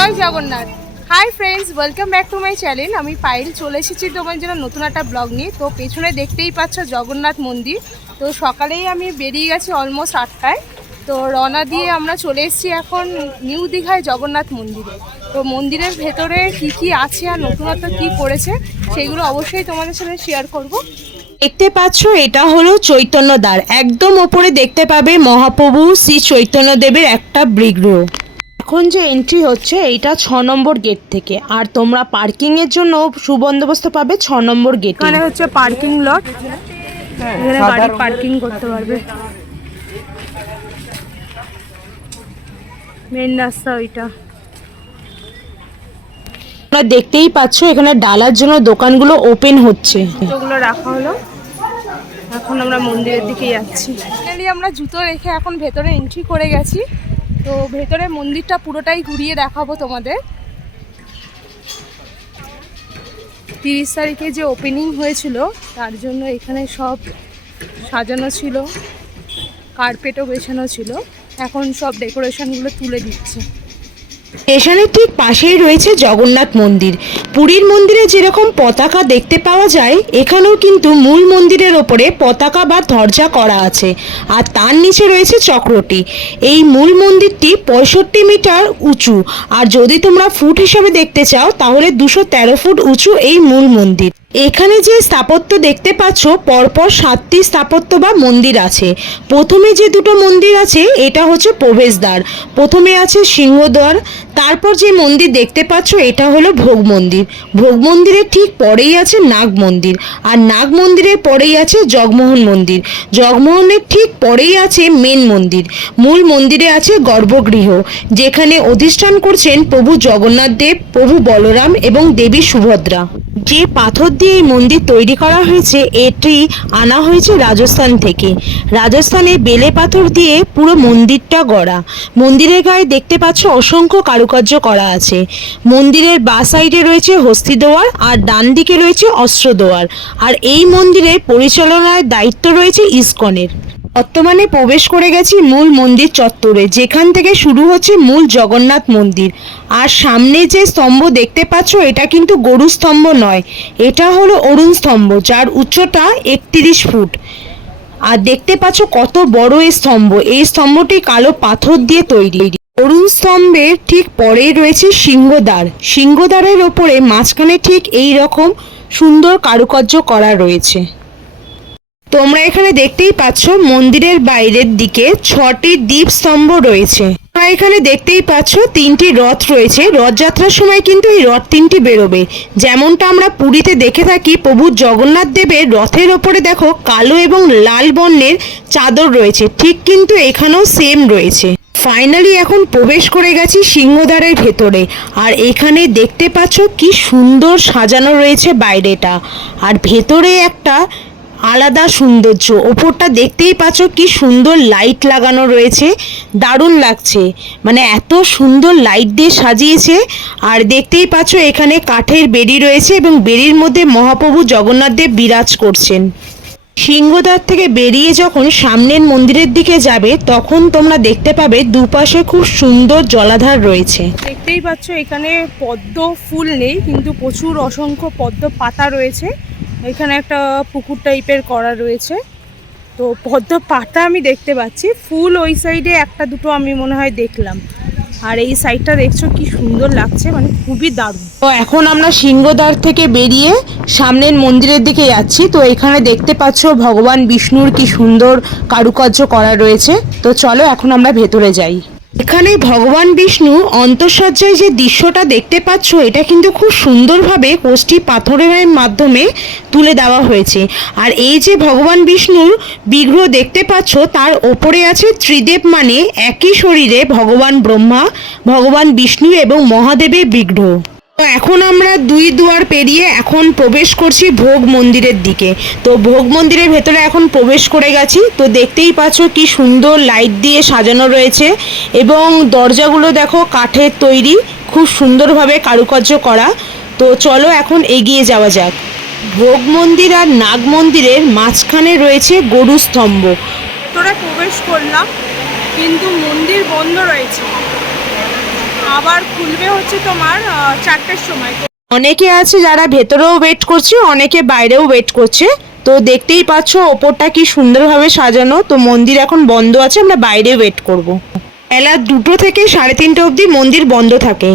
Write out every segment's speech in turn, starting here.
Joy Jagannath. Hi friends, welcome back to my channel. আমি পায়েল চলে এসেছি তোমার জন্য নতুন একটা ব্লগ নিয়ে। তো পেছনে দেখতেই পাচ্ছ জগন্নাথ মন্দির। তো সকালেই আমি বেরিয়ে গেছি অলমোস্ট 8টায়। তো রওনা দিয়ে আমরা চলে এসেছি এখন নিউ দীঘায় জগন্নাথ মন্দিরে। তো মন্দিরের ভেতরে কি আছে আর নতুনত্ব কি করেছে সেগুলো অবশ্যই তোমাদের সাথে শেয়ার করব। দেখতে পাচ্ছ এটা হলো চৈতন্য দ্বার। একদম ওপরে দেখতে পাবে মহাপ্রভু শ্রী চৈতন্যদেবের একটা বিগ্রহ। এখন যে এন্ট্রি হচ্ছে এইটা 6 নম্বর গেট থেকে, আর তোমরা পার্কিং এর জন্য সুবন্দোবস্ত পাবে 6 নম্বর গেট। এখানে হচ্ছে পার্কিং লট, এখানে গাড়ি পার্কিং করতে পারবে। মেন রাস্তা ওইটা। তোমরা দেখতেই পাচ্ছ এখানে ডালার জন্য দোকানগুলো ওপেন হচ্ছে। জুতোগুলো রাখা হলো, এখন আমরা মন্দিরের দিকে যাচ্ছি। ফাইনালি আমরা জুতো রেখে এখন ভেতরে এন্ট্রি করে গেছি। তো ভেতরে মন্দিরটা পুরোটাই ঘুরিয়ে দেখাবো তোমাদের। 30 তারিখে যে ওপেনিং হয়েছিল তার জন্য এখানে সব সাজানো ছিল, কার্পেটও বেছানো ছিল। এখন সব ডেকোরেশনগুলো তুলে দিচ্ছে। স্টেশনের ঠিক পাশেই রয়েছে জগন্নাথ মন্দির। পুরীর মন্দিরে যেরকম পতাকা দেখতে পাওয়া যায়, এখানেও কিন্তু মূল মন্দিরের ওপরে পতাকা বা ধ্বজা করা আছে, আর তার নিচে রয়েছে চক্রটি। এই মূল মন্দিরটি 65 মিটার উঁচু, আর যদি তোমরা ফুট হিসাবে দেখতে চাও তাহলে 213 ফুট উঁচু এই মূল মন্দির। এখানে যে স্থাপত্য দেখতে পাচ্ছ, পরপর 7টি স্থাপত্য বা মন্দির আছে। প্রথমে যে দুটো মন্দির আছে এটা হচ্ছে প্রবেশদ্বার। প্রথমে আছে সিংহদ্বার, তারপর যে মন্দির দেখতে পাচ্ছ এটা হলো ভোগ মন্দির। ভোগ মন্দিরের ঠিক পরেই আছে নাগ মন্দির, আর নাগ মন্দিরের পরেই আছে জগমোহন মন্দির। জগমোহনের ঠিক পরেই আছে মেন মন্দির। মূল মন্দিরে আছে গর্ভগৃহ, যেখানে অধিষ্ঠান করছেন প্রভু জগন্নাথ দেব, প্রভু বলরাম এবং দেবী সুভদ্রা। যে পাথর দিয়ে এই মন্দির তৈরি করা হয়েছে এটি আনা হয়েছে রাজস্থান থেকে। রাজস্থানে বেলে পাথর দিয়ে পুরো মন্দিরটা গড়া। মন্দিরের গায়ে দেখতে পাচ্ছ অসংখ্য কারুকার্য করা আছে। মন্দিরের বাঁ সাইডে রয়েছে হস্তিদুয়ার, আর ডান দিকে রয়েছে অস্ত্রদুয়ার। আর এই মন্দিরের পরিচালনার দায়িত্ব রয়েছে ইসকনের। বর্তমানে প্রবেশ করে গেছি মূল মন্দির চত্বরে, যেখান থেকে শুরু হচ্ছে মূল জগন্নাথ মন্দির। আর সামনে যে স্তম্ভ দেখতে পাচ্ছ এটা কিন্তু গরু স্তম্ভ নয়, এটা হলো অরুণ স্তম্ভ, যার উচ্চতা 31 ফুট। আর দেখতে পাচ্ছ কত বড় এই স্তম্ভ। এই স্তম্ভটি কালো পাথর দিয়ে তৈরি। অরুণ স্তম্ভের ঠিক পরেই রয়েছে সিংহদ্বার। সিংহদ্বারের ওপরে মাঝখানে ঠিক এই রকম সুন্দর কারুকার্য করা রয়েছে। তোমরা এখানে দেখতেই পাচ্ছ মন্দিরের বাইরের দিকে 6টি দীপ স্তম্ভ রয়েছে। তোমরা এখানে দেখতেই পাচ্ছ 3টি রথ রয়েছে। রথযাত্রার সময় কিন্তু এই রথ 3টি বেরোবে। যেমনটা আমরা পুরীতে দেখে থাকি, প্রভু জগন্নাথ দেবের রথের ওপরে দেখো কালো এবং লাল বর্ণের চাদর রয়েছে, ঠিক কিন্তু এখানেও সেম রয়েছে। ফাইনালি এখন প্রবেশ করে গেছি সিংহদ্বারের ভেতরে। আর এখানে দেখতে পাচ্ছ কি সুন্দর সাজানো রয়েছে বাইরেটা, আর ভেতরে একটা আলাদা সৌন্দর্য। ওপরটা দেখতেই পাচ্ছ কি সুন্দর লাইট লাগানো রয়েছে, দারুণ লাগছে। মানে এত সুন্দর লাইট দিয়ে সাজিয়েছে। আর দেখতেই পাচ্ছ এখানে কাঠের বেড়ি রয়েছে এবং বেড়ির মধ্যে মহাপ্রভু জগন্নাথ দেব বিরাজ করছেন। সিংহদ্বার থেকে বেরিয়ে যখন সামনের মন্দিরের দিকে যাবে তখন তোমরা দেখতে পাবে দুপাশে খুব সুন্দর জলাধার রয়েছে। দেখতেই পাচ্ছ এখানে পদ্ম ফুল নেই, কিন্তু প্রচুর অসংখ্য পদ্ম পাতা রয়েছে। এখানে একটা পুকুর টাইপের করা রয়েছে, তো পদ্ম পাতা আমি দেখতে পাচ্ছি। ফুল ওই সাইডে একটা দুটো আমি মনে হয় দেখলাম। আর এই সাইডটা দেখছো কি সুন্দর লাগছে, মানে খুবই দারুণ। তো এখন আমরা সিংহদ্বার থেকে বেরিয়ে সামনের মন্দিরের দিকে যাচ্ছি। তো এখানে দেখতে পাচ্ছ ভগবান বিষ্ণুর কি সুন্দর কারুকার্য করা রয়েছে। তো চলো এখন আমরা ভেতরে যাই। এখানে ভগবান বিষ্ণু অন্তঃসজ্জায় যে দৃশ্যটা দেখতে পাচ্ছ এটা কিন্তু খুব সুন্দরভাবে কষ্টি পাথরের মাধ্যমে তুলে দেওয়া হয়েছে। আর এই যে ভগবান বিষ্ণুর বিগ্রহ দেখতে পাচ্ছ তার ওপরে আছে ত্রিদেব, মানে একই শরীরে ভগবান ব্রহ্মা, ভগবান বিষ্ণু এবং মহাদেবের বিগ্রহ। তো এখন আমরা 2 দুয়ার পেরিয়ে এখন প্রবেশ করছি ভোগ মন্দিরের দিকে। তো ভোগ মন্দিরের ভেতরে এখন প্রবেশ করে গেছি। তো দেখতেই পাচ্ছ কি সুন্দর লাইট দিয়ে সাজানো রয়েছে, এবং দরজাগুলো দেখো কাঠের তৈরি, খুব সুন্দরভাবে কারুকার্য করা। তো চলো এখন এগিয়ে যাওয়া যাক। ভোগ মন্দির আর নাগ মন্দিরের মাঝখানে রয়েছে গরু স্তম্ভ। তোরা প্রবেশ করলাম, কিন্তু মন্দির বন্ধ রয়েছে। আবার খুলবে হচ্ছে তোমার 4টের সময়। অনেকে আছে যারা ভেতরেও ওয়েট করছে, অনেকে বাইরেও ওয়েট করছে। তো দেখতেই পাচ্ছ ওপরটা কি সুন্দরভাবে সাজানো। তো মন্দির এখন বন্ধ আছে, আমরা বাইরে ওয়েট করব। বেলা 2টো থেকে 3:30 অবধি মন্দির বন্ধ থাকে।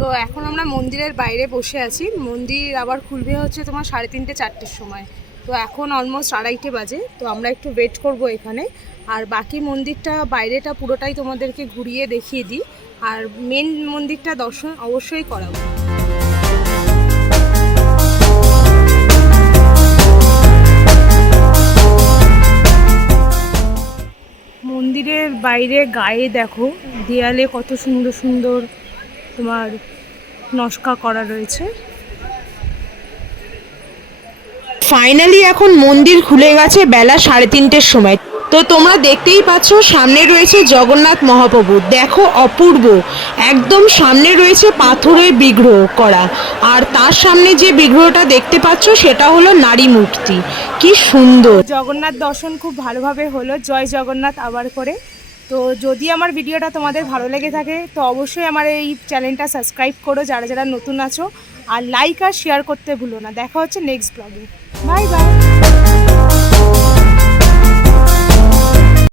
তো এখন আমরা মন্দিরের বাইরে বসে আছি। মন্দির আবার খুলবে হচ্ছে তোমার 3:30 4টের সময়। তো এখন অলমোস্ট 2:30 বাজে। তো আমরা একটু ওয়েট করব এখানে। আর বাকি মন্দিরটা বাইরেটা পুরোটাই তোমাদেরকে ঘুরিয়ে দেখিয়ে দিই। আর মেন মন্দিরটা দর্শন অবশ্যই করাবো। মন্দিরের বাইরে গায়ে দেখো দেয়ালে কত সুন্দর সুন্দর তোমার নকশা করা রয়েছে। ফাইনালি এখন মন্দির খুলে গেছে বেলা 3:30-এর সময়। তো তোমরা দেখতেই পাচ্ছ সামনে রয়েছে জগন্নাথ মহাপ্রভু। দেখো অপূর্ব, একদম সামনে রয়েছে পাথরের বিগ্রহ করা। আর তার সামনে যে বিগ্রহটা দেখতে পাচ্ছ সেটা হলো নারী মূর্তি। কি সুন্দর! জগন্নাথ দর্শন খুব ভালোভাবে হলো। জয় জগন্নাথ আবার করে। তো যদি আমার ভিডিওটা তোমাদের ভালো লেগে থাকে তো অবশ্যই আমার এই চ্যানেলটা সাবস্ক্রাইব করো যারা যারা নতুন আছো। আর লাইক আর শেয়ার করতে ভুলো না। দেখা হচ্ছে নেক্সট ব্লগে। Bye bye.